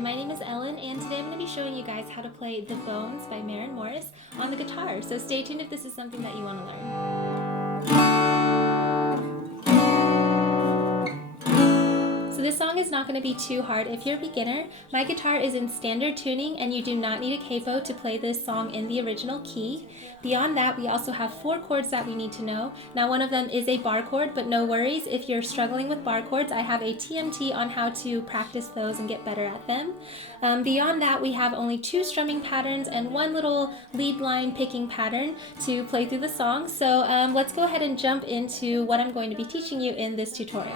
everyone, my name is Ellen, and today I'm going to be showing you guys how to play The Bones by Maren on the guitar, so stay tuned if this is something that you want to learn. So this song is not going to be too hard if you're a beginner. My guitar is in standard tuning and you do not need a capo to play this song in the original key. Beyond that, we also have 4 chords that we need to know. Now one of them is a bar chord, but no worries, if you're struggling with bar chords, I have a TMT on how to practice those and get better at them. Beyond that, we have only 2 strumming patterns and 1 little lead line picking pattern to play through the song. So let's go ahead and jump into what I'm going to be teaching you in this tutorial.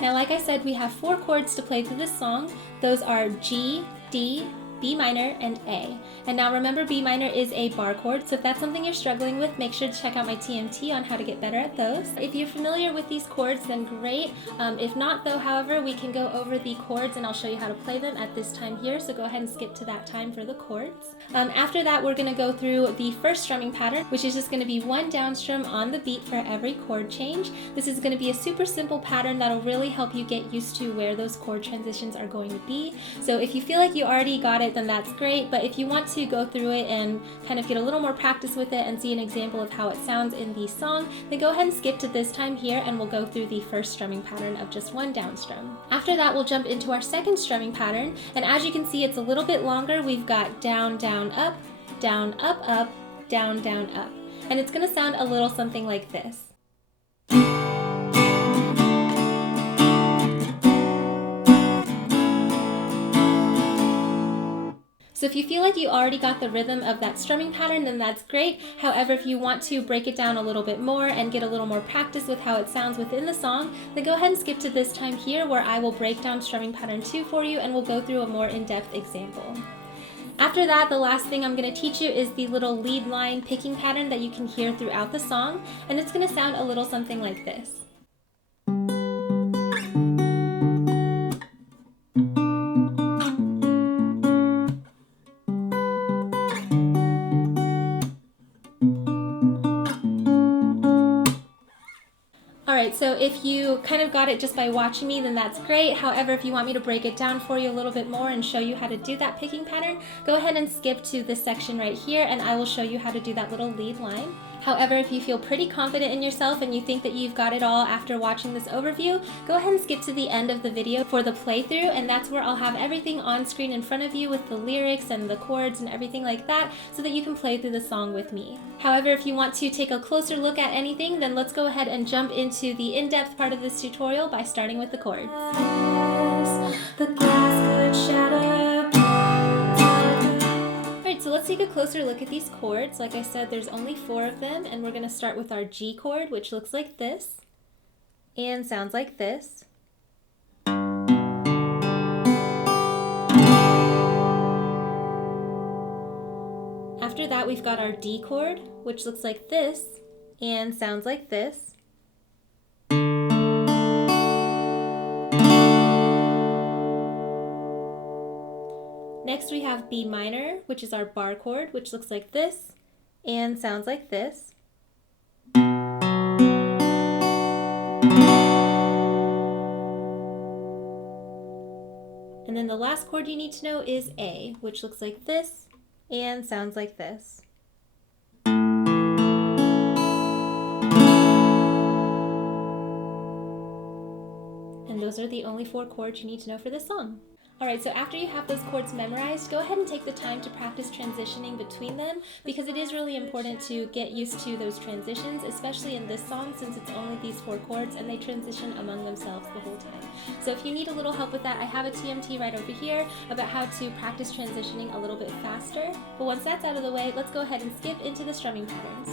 Now, like I said, we have 4 chords to play through this song. Those are G, D, B minor, and A. And now remember, B minor is a bar chord, so if that's something you're struggling with, make sure to check out my TMT on how to get better at those. If you're familiar with these chords, then great. If not though, however, we can go over the chords and I'll show you how to play them at this time here, so go ahead and skip to that time for the chords. After that, we're going to go through the first strumming pattern, which is just going to be 1 down strum on the beat for every chord change. This is going to be a super simple pattern that'll really help you get used to where those chord transitions are going to be. So if you feel like you already got it, then that's great, but if you want to go through it and kind of get a little more practice with it and see an example of how it sounds in the song, then go ahead and skip to this time here and we'll go through the first strumming pattern of just 1 down strum. After that, we'll jump into our second strumming pattern, and as you can see, it's a little bit longer. We've got down, down, up, down, up, down, down, up, and it's going to sound a little something like this. So if you feel like you already got the rhythm of that strumming pattern, then that's great. However, if you want to break it down a little bit more and get a little more practice with how it sounds within the song, then go ahead and skip to this time here where I will break down strumming pattern 2 for you and we'll go through a more in-depth example. After that, the last thing I'm going to teach you is the little lead line picking pattern that you can hear throughout the song, and it's going to sound a little something like this. Alright, so if you kind of got it just by watching me, then that's great. However, if you want me to break it down for you a little bit more and show you how to do that picking pattern, go ahead and skip to this section right here and I will show you how to do that little lead line. However, if you feel pretty confident in yourself and you think that you've got it all after watching this overview, go ahead and skip to the end of the video for the playthrough, and that's where I'll have everything on screen in front of you with the lyrics and the chords and everything like that so that you can play through the song with me. However, if you want to take a closer look at anything, then let's go ahead and jump into the in-depth part of this tutorial by starting with the chords. The glass could shatter. So let's take a closer look at these chords. Like I said, there's only 4 of them, and we're going to start with our G chord, which looks like this and sounds like this. After that, we've got our D chord, which looks like this and sounds like this. Next we have B minor, which is our bar chord, which looks like this and sounds like this. And then the last chord you need to know is A, which looks like this and sounds like this. And those are the only 4 chords you need to know for this song. Alright, so after you have those chords memorized, go ahead and take the time to practice transitioning between them, because it is really important to get used to those transitions, especially in this song since it's only these 4 chords and they transition among themselves the whole time. So if you need a little help with that, I have a TMT right over here about how to practice transitioning a little bit faster. But once that's out of the way, let's go ahead and skip into the strumming patterns.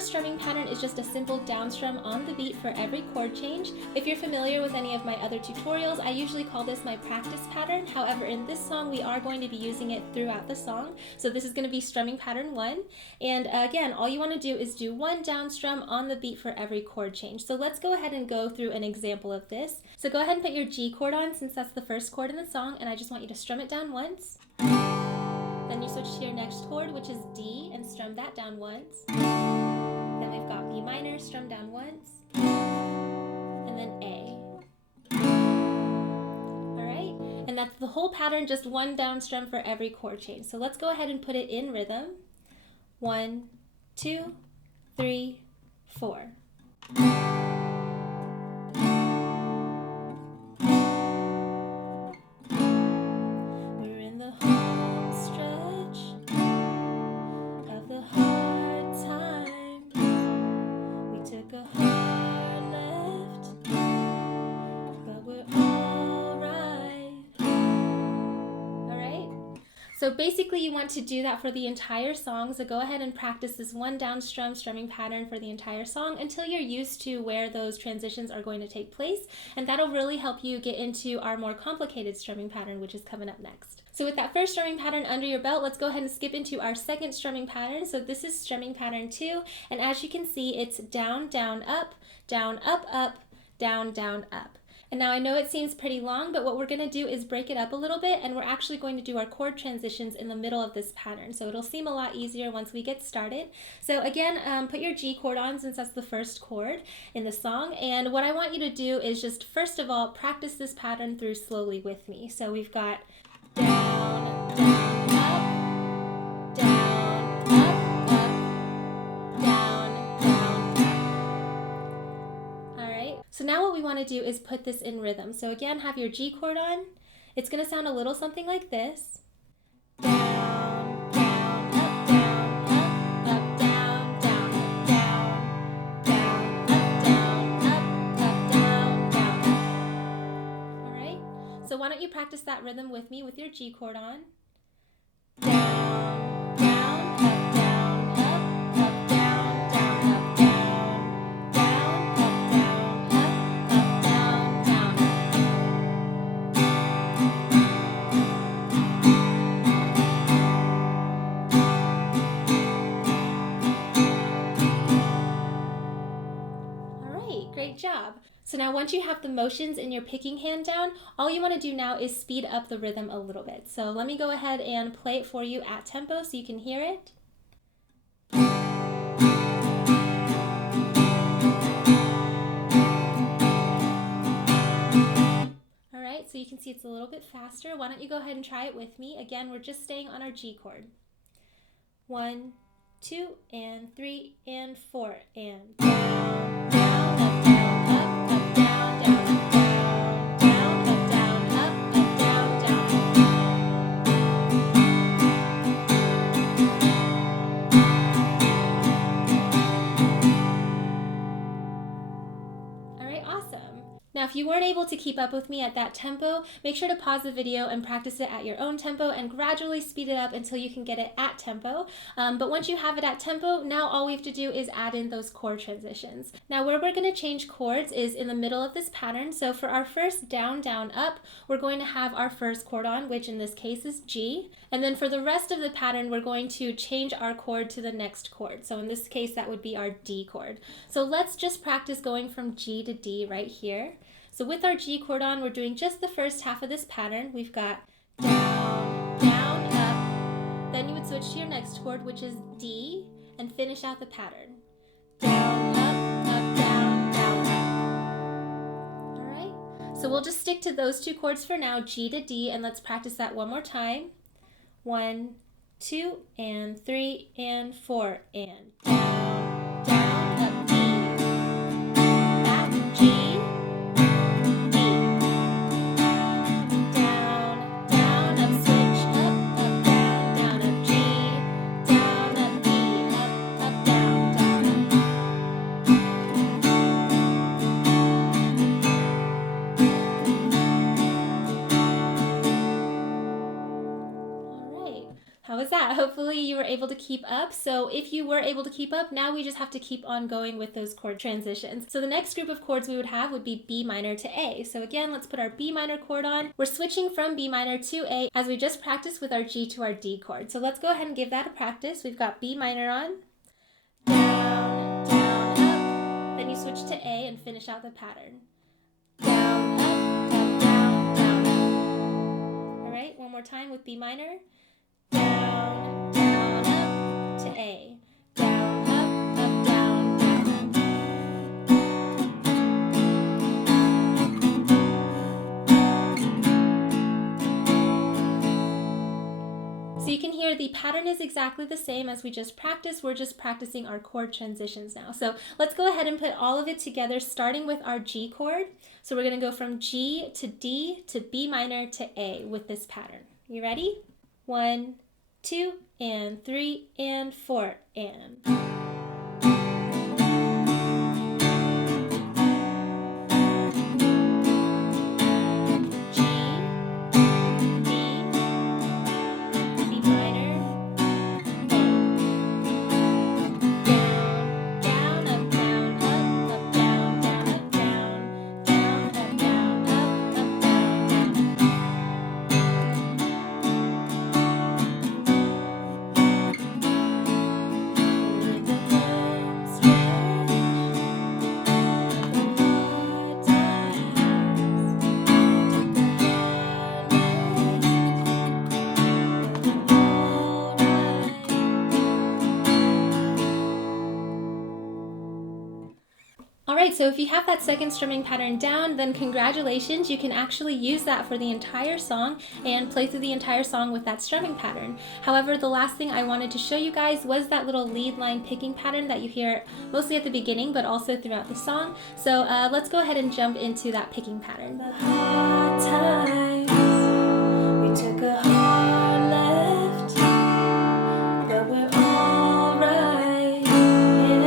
Strumming pattern is just a simple sampled down strum on the beat for every chord change. If you're familiar with any of my other tutorials, I usually call this my practice pattern. However, in this song, we are going to be using it throughout the song. So this is going to be strumming pattern 1. And again, all you want to do is do 1 down strum on the beat for every chord change. So let's go ahead and go through an example of this. So go ahead and put your G chord on since that's the first chord in the song, and I just want you to strum it down once. Then you switch to your next chord, which is D, and strum that down once. Then we've got B minor, strum down once, and then A. Alright, and that's the whole pattern, just 1 down strum for every chord change. So let's go ahead and put it in rhythm. 1, 2, 3, 4. So basically you want to do that for the entire song, so go ahead and practice this 1 down strum strumming pattern for the entire song until you're used to where those transitions are going to take place, and that'll really help you get into our more complicated strumming pattern, which is coming up next. So with that first strumming pattern under your belt, let's go ahead and skip into our second strumming pattern. So this is strumming pattern 2, and as you can see, it's down, down, up, down, up, down, down, up. And now I know it seems pretty long, but what we're going to do is break it up a little bit, and we're actually going to do our chord transitions in the middle of this pattern. So it'll seem a lot easier once we get started. So again, put your G chord on since that's the first chord in the song. And what I want you to do is just, first of all, practice this pattern through slowly with me. So we've got down, down, up, down, up, down, down, up. All right. So now what we want to do is put this in rhythm. So again, have your G chord on. It's going to sound a little something like this. Down, down, up, down, up, down, down, up, down, down, up, down, down, up. All right. So why don't you practice that rhythm with me with your G chord on. Down, down, up, down, up, down, down, up, down, down, up, down, down, All right, great job. So now once you have the motions in your picking hand down, all you want to do now is speed up the rhythm a little bit. So let me go ahead and play it for you at tempo so you can hear it. All right, so you can see it's a little bit faster. Why don't you go ahead and try it with me? Again, we're just staying on our G chord. 1, 2, and 3, and 4, and down, down, up, down, up, down, down, up, down, up, down, up, down, down. All right, awesome. Now, if you weren't able to keep up with me at that tempo, make sure to pause the video and practice it at your own tempo and gradually speed it up until you can get it at tempo. But once you have it at tempo, now all we have to do is add in those chord transitions. Now, where we're going to change chords is in the middle of this pattern. So for our first down, down, up, we're going to have our first chord on, which in this case is G. And then for the rest of the pattern, we're going to change our chord to the next chord. So in this case, that would be our D chord. So let's just practice going from G to D right here. So with our G chord on, we're doing just the first half of this pattern. We've got down, down, up. Then you would switch to your next chord, which is D, and finish out the pattern. Down, up, down, down, up. All right. So we'll just stick to those two chords for now, G to D, and let's practice that one more time. 1, 2, and 3, and 4, and down, down, up, D, back, G, How was that? Hopefully you were able to keep up. So if you were able to keep up, now we just have to keep on going with those chord transitions. So the next group of chords we would have would be B minor to A. So again, let's put our B minor chord on. We're switching from B minor to A as we just practiced with our G to our D chord. So let's go ahead and give that a practice. We've got B minor on, down, down, up. Then you switch to A and finish out the pattern. Down, up, down, down, up. All right, one more time with B minor. Down, down, up to A. Down, up, down, down. So you can hear the pattern is exactly the same as we just practiced. We're just practicing our chord transitions now. So let's go ahead and put all of it together, starting with our G chord. So we're going to go from G to D to B minor to A with this pattern. You ready? 1, 2, and 3, and 4, and. Alright, so if you have that second strumming pattern down, then congratulations, you can actually use that for the entire song and play through the entire song with that strumming pattern. However, the last thing I wanted to show you guys was that little lead line picking pattern that you hear mostly at the beginning, but also throughout the song. So let's go ahead and jump into that picking pattern. The hard times, we took a hard left, but we're alright, yeah,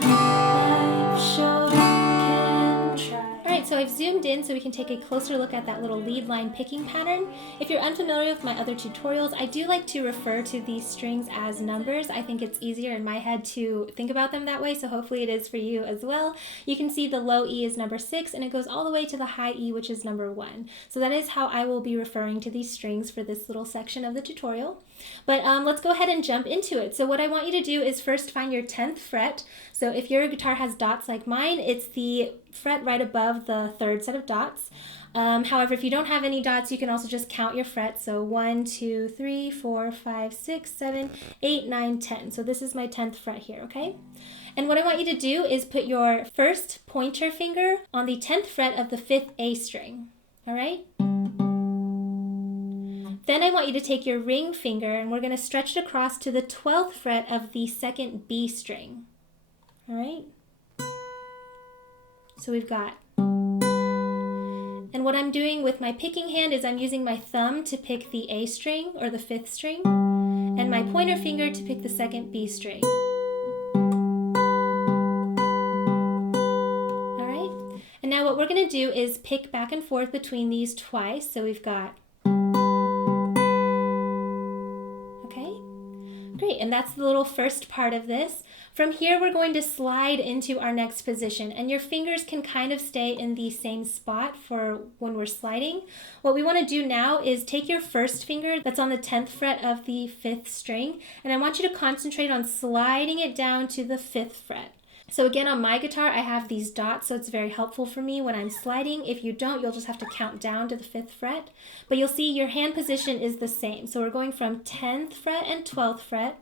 life sure can try. Alright, so I've zoomed in so we can take a closer look at that little lead line picking pattern. If you're unfamiliar with my other tutorials, I do like to refer to these strings as numbers. I think it's easier in my head to think about them that way, so hopefully it is for you as well. You can see the low E is number 6 and it goes all the way to the high E, which is number 1. So that is how I will be referring to these strings for this little section of the tutorial. But let's go ahead and jump into it. So what I want you to do is first find your 10th fret. So if your guitar has dots like mine, it's the fret right above the 3rd set of dots. However, if you don't have any dots, you can also just count your frets. So 1, 2, 3, 4, 5, 6, 7, 8, 9, 10. So this is my 10th fret here, okay? And what I want you to do is put your first pointer finger on the 10th fret of the 5th A string, all right? Then I want you to take your ring finger and we're going to stretch it across to the 12th fret of the 2nd B string, all right? So we've got, and what I'm doing with my picking hand is I'm using my thumb to pick the A string or the 5th string and my pointer finger to pick the 2nd B string. All right, and now what we're going to do is pick back and forth between these twice. So we've got, okay, great, and that's the little first part of this. From here, we're going to slide into our next position, and your fingers can kind of stay in the same spot for when we're sliding. What we want to do now is take your first finger that's on the 10th fret of the 5th string, and I want you to concentrate on sliding it down to the 5th fret. So again, on my guitar, I have these dots, so it's very helpful for me when I'm sliding. If you don't, you'll just have to count down to the 5th fret. But you'll see your hand position is the same. So we're going from 10th fret and 12th fret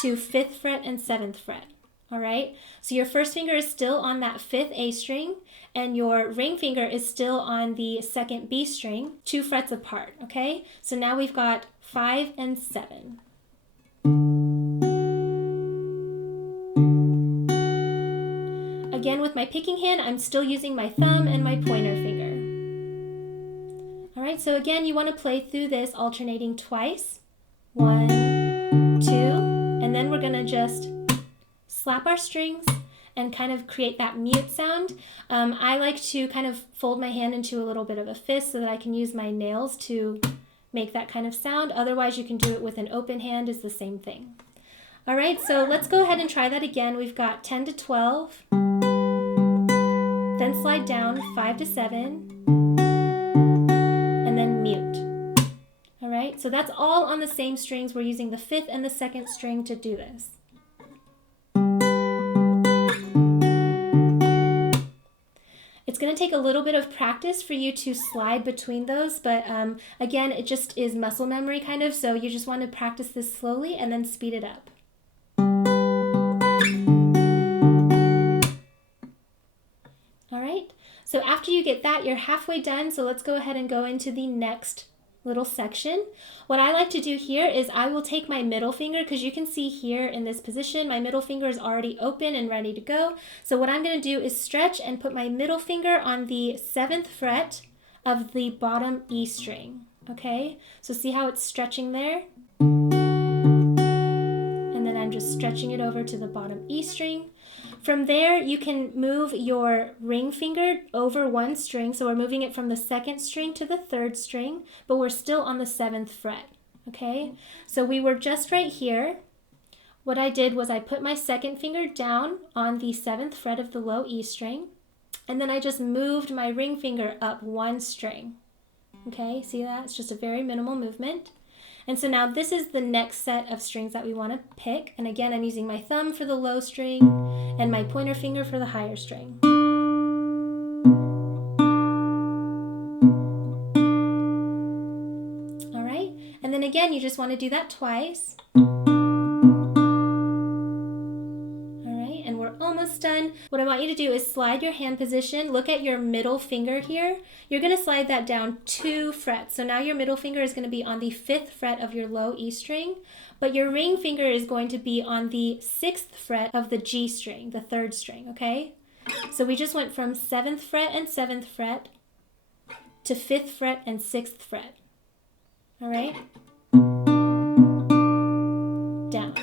to 5th fret and 7th fret, all right? So your first finger is still on that 5th A string, and your ring finger is still on the 2nd B string, 2 frets apart, okay? So now we've got 5 and 7. Again, with my picking hand, I'm still using my thumb and my pointer finger. All right, so again, you want to play through this alternating twice. 1, 2, and then we're going to just slap our strings and kind of create that mute sound. I like to kind of fold my hand into a little bit of a fist so that I can use my nails to make that kind of sound. Otherwise, you can do it with an open hand, is the same thing. All right, so let's go ahead and try that again. We've got 10 to 12, then slide down 5 to 7, and then mute. All right, so that's all on the same strings. We're using the 5th and the 2nd string to do this. It's going to take a little bit of practice for you to slide between those, but again, it just is muscle memory kind of, so you just want to practice this slowly and then speed it up. All right, so after you get that, you're halfway done, so let's go ahead and go into the next little section. What I like to do here is I will take my middle finger, because you can see here in this position, my middle finger is already open and ready to go. So what I'm going to do is stretch and put my middle finger on the 7th fret of the bottom E string. Okay, so see how it's stretching there? And then I'm just stretching it over to the bottom E string. From there, you can move your ring finger over one string. So we're moving it from the 2nd string to the 3rd string, but we're still on the 7th fret. Okay, so we were just right here. What I did was I put my 2nd finger down on the 7th fret of the low E string, and then I just moved my ring finger up one string. Okay, see that? It's just a very minimal movement. And so now this is the next set of strings that we want to pick. And again, I'm using my thumb for the low string and my pointer finger for the higher string. All right, and then again, you just want to do that twice. Almost done. What I want you to do is slide your hand position. Look at your middle finger here. You're going to slide that down 2 frets. So now your middle finger is going to be on the 5th fret of your low E string, but your ring finger is going to be on the 6th fret of the G string, the 3rd string, okay? So we just went from 7th fret and 7th fret to 5th fret and 6th fret. All right? Down.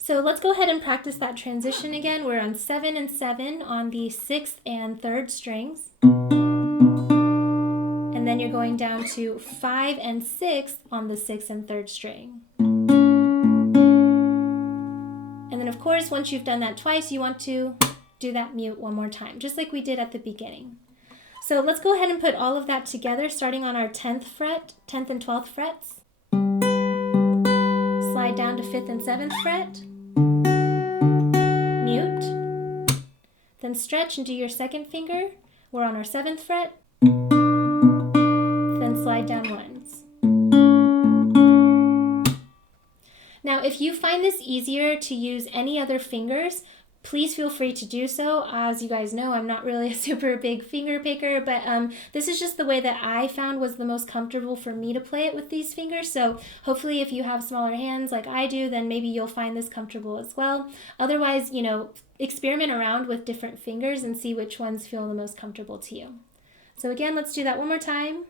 So let's go ahead and practice that transition again. We're on 7 and 7 on the 6th and 3rd strings. And then you're going down to 5 and 6 on the 6th and 3rd string. And then of course, once you've done that twice, you want to do that mute one more time, just like we did at the beginning. So let's go ahead and put all of that together, starting on our 10th fret, 10th and 12th frets. Slide down to 5th and 7th fret. Mute, then stretch and do your 2nd finger. We're on our 7th fret, then slide down once. Now, if you find this easier to use any other fingers, please feel free to do so. As you guys know, I'm not really a super big finger picker, but this is just the way that I found was the most comfortable for me to play it with these fingers. So hopefully if you have smaller hands like I do, then maybe you'll find this comfortable as well. Otherwise, you know, experiment around with different fingers and see which ones feel the most comfortable to you. So again, let's do that one more time.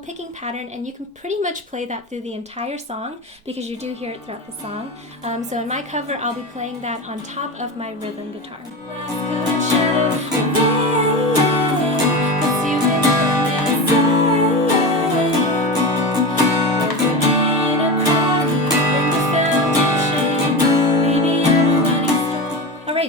Picking pattern, and you can pretty much play that through the entire song because you do hear it throughout the song. So in my cover, I'll be playing that on top of my rhythm guitar.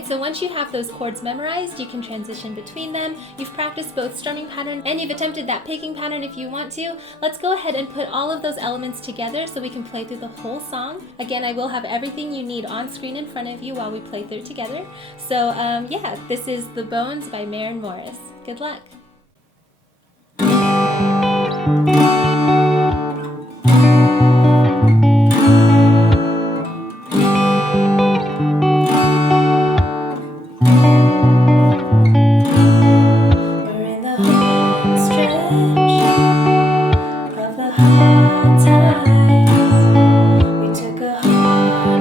So once you have those chords memorized, you can transition between them. You've practiced both strumming pattern and you've attempted that picking pattern if you want to. Let's go ahead and put all of those elements together so we can play through the whole song. Again, I will have everything you need on screen in front of you while we play through together. So yeah, this is The Bones by Maren Morris. Good luck. Of the hard times, we took a hard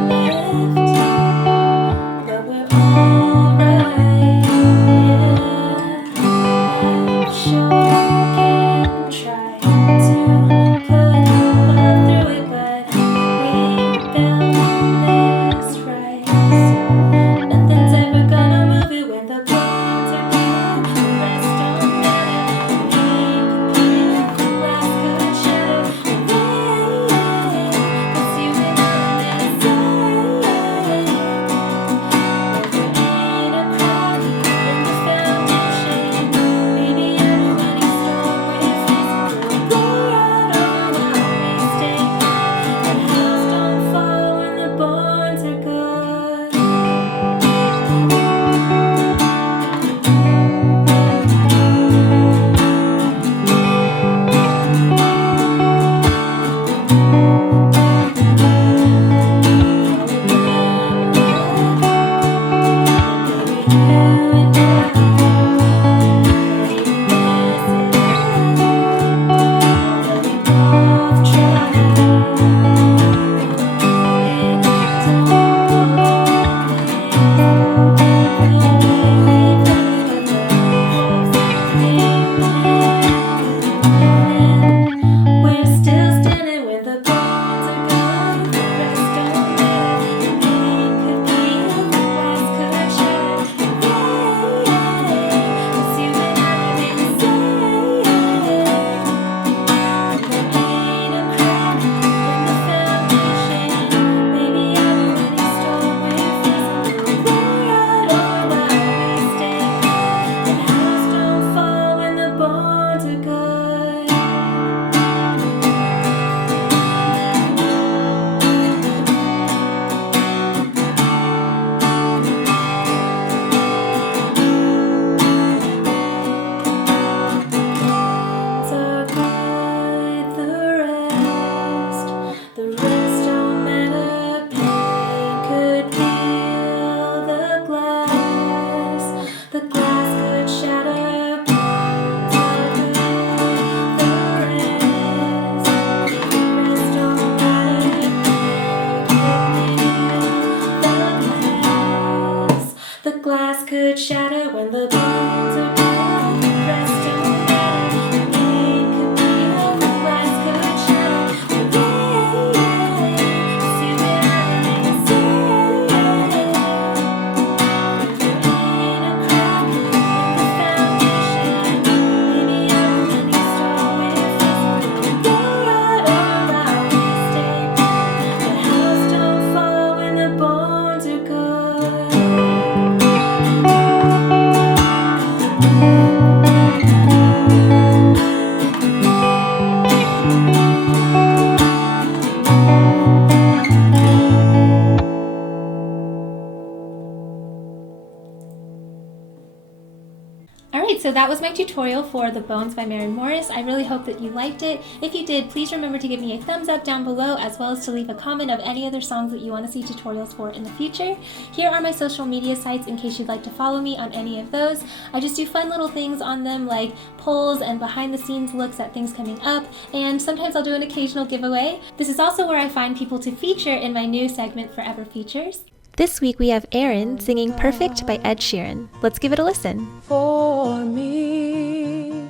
Alright, so that was my tutorial for The Bones by Maren Morris. I really hope that you liked it. If you did, please remember to give me a thumbs up down below, as well as to leave a comment of any other songs that you want to see tutorials for in the future. Here are my social media sites in case you'd like to follow me on any of those. I just do fun little things on them like polls and behind the scenes looks at things coming up, and sometimes I'll do an occasional giveaway. This is also where I find people to feature in my new segment, Forever Features. This week we have Aaron singing Perfect by Ed Sheeran. Let's give it a listen. For me,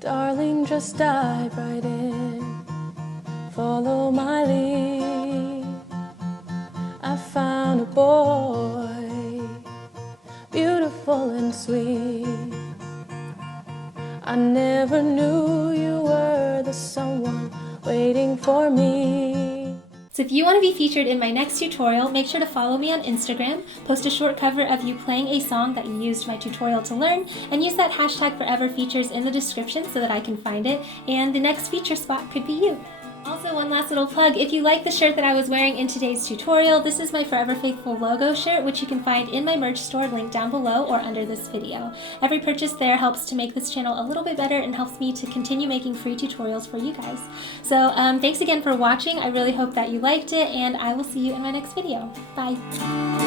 darling, just dive right in, follow my lead. I found a boy, beautiful and sweet. I never knew you were the someone waiting for me. So if you want to be featured in my next tutorial, make sure to follow me on Instagram, post a short cover of you playing a song that you used my tutorial to learn, and use that hashtag #ForeverFeatures in the description so that I can find it, and the next feature spot could be you. Also, one last little plug, if you like the shirt that I was wearing in today's tutorial, this is my Forever Faithful logo shirt, which you can find in my merch store linked down below or under this video. Every purchase there helps to make this channel a little bit better and helps me to continue making free tutorials for you guys. So thanks again for watching. I really hope that you liked it, and I will see you in my next video. Bye!